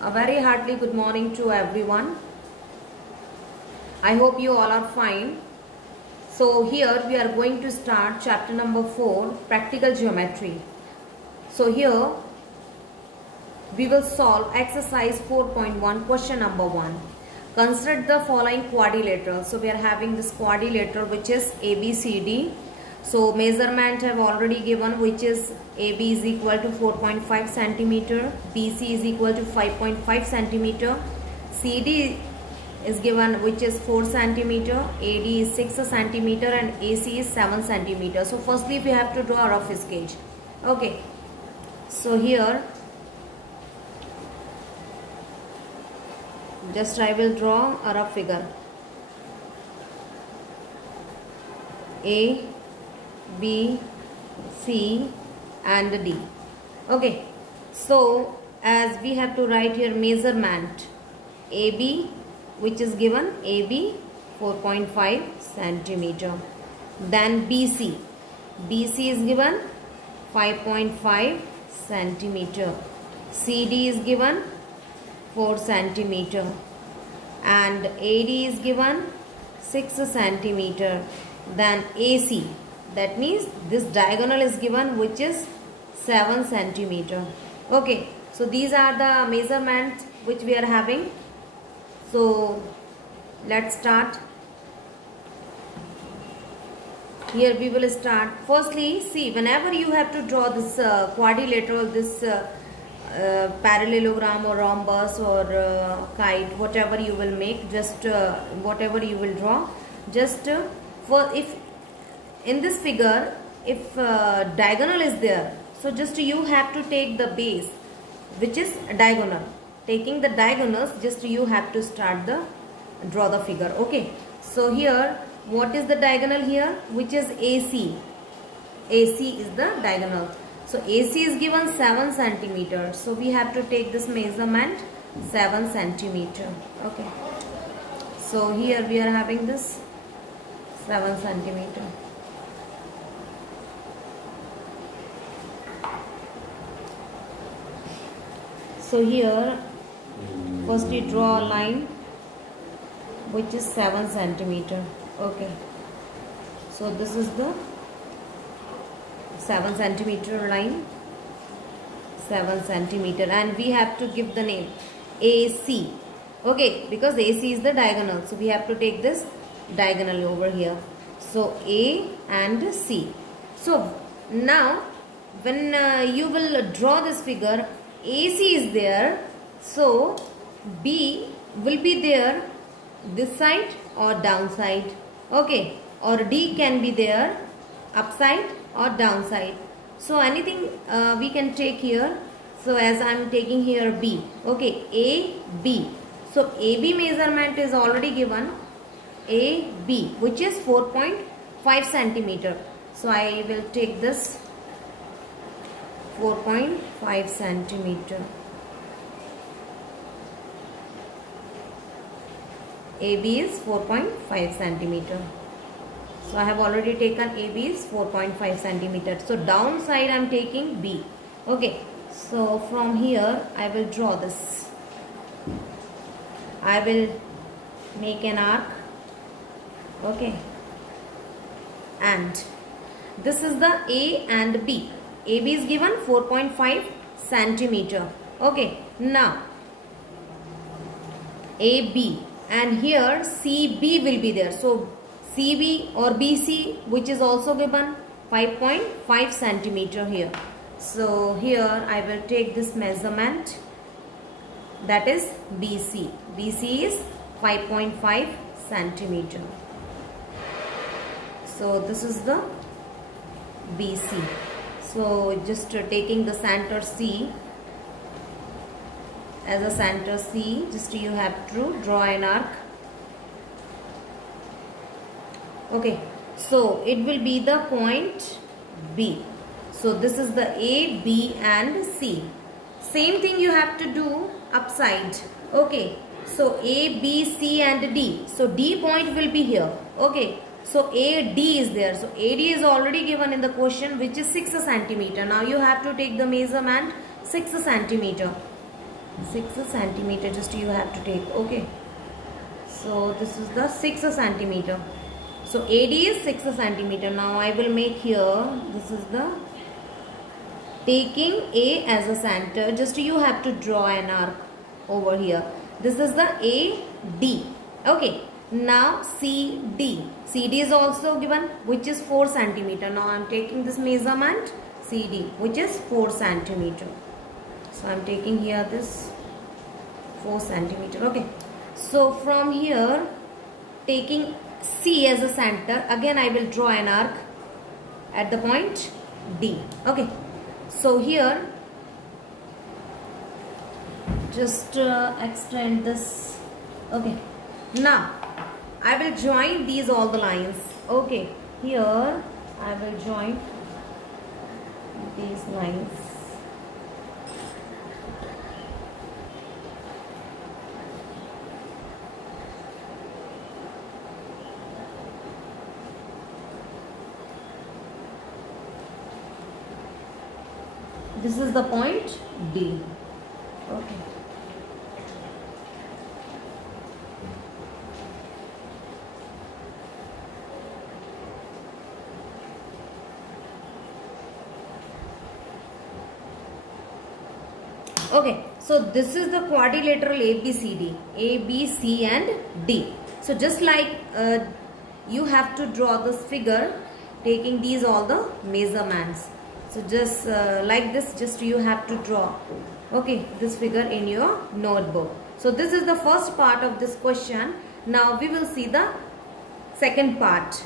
A very heartily good morning to everyone. I hope you all are fine. So here we are going to start chapter number 4, practical geometry. So here we will solve exercise 4.1, question number 1. Consider the following quadrilateral. So we are having this quadrilateral which is ABCD. So measurement have already given, which is AB is equal to 4.5 centimeter, BC is equal to 5.5 centimeter, CD is given which is 4 centimeter, AD is 6 centimeter and AC is 7 centimeter. So firstly we have to draw a rough sketch. Okay, so here just I will draw a rough figure. A, B, C and D. Okay, so as we have to write here measurement AB, which is given AB 4.5 centimeter. Then BC is given 5.5 centimeter. CD is given 4 centimeter and AD is given 6 centimeter. Then AC, that means this diagonal is given which is 7 centimeter. Okay, so these are the measurements which we are having. So let's start. Here we will start. Firstly, see, whenever you have to draw this quadrilateral, this parallelogram or rhombus or kite, whatever you will make, just whatever you will draw, just for if in this figure if diagonal is there, so just you have to take the base which is diagonal. Taking the diagonals, just you have to start the draw the figure. Okay, so here what is the diagonal here, which is AC. AC is the diagonal. So AC is given 7 centimeter. So we have to take this measurement 7 centimeter. Okay, so here we are having this 7 centimeter. So here first you draw a line which is 7 centimeter. Okay, so this is the 7 centimeter line, 7 centimeter, and we have to give the name AC. Okay, because AC is the diagonal, so we have to take this diagonal over here. So A and C. So now when you will draw this figure, AC is there, so B will be there this side or downside. Okay, or D can be there upside or downside. So anything we can take here. So as I am taking here B. Okay, A, B. So AB measurement is already given, AB, which is 4.5 centimeter. So I will take this 4.5 centimeter. AB is 4.5 centimeter. So I have already taken AB is 4.5 centimeter. So downside I am taking B. Okay, so from here I will draw this. I will make an arc. Okay, and this is the A and B. AB is given 4.5 centimeter. Okay, now AB and here CB will be there. So CB or BC, which is also given 5.5 centimeter here. So here I will take this measurement, that is BC. BC is 5.5 centimeter. So this is the BC. So just taking the center C as a center C, just you have to draw an arc. Okay, so it will be the point B. So this is the A, B and C. Same thing you have to do upside. Okay, so A, B, C and D. So D point will be here. Okay, so AD is there. So AD is already given in the question, which is 6 centimeter. Now you have to take the measurement 6 centimeter. 6 centimeter just you have to take. Okay, so this is the 6 centimeter. So AD is 6 centimeter. Now I will make here, this is the, taking A as a center, just you have to draw an arc over here. This is the AD. Okay, now CD. CD is also given, which is 4 centimeter. Now I am taking this measurement CD, which is 4 centimeter. So I am taking here this 4 centimeter. Okay, so from here, taking C as a center, again I will draw an arc at the point D. Okay, so here just extend this. Okay, now I will join these all the lines. Okay, here I will join these lines. This is the point D. Okay. Okay, so this is the quadrilateral ABCD, A, B, C and D. So just like you have to draw this figure taking these all the measurements. So just like this, just you have to draw, okay, this figure in your notebook. So this is the first part of this question. Now we will see the second part.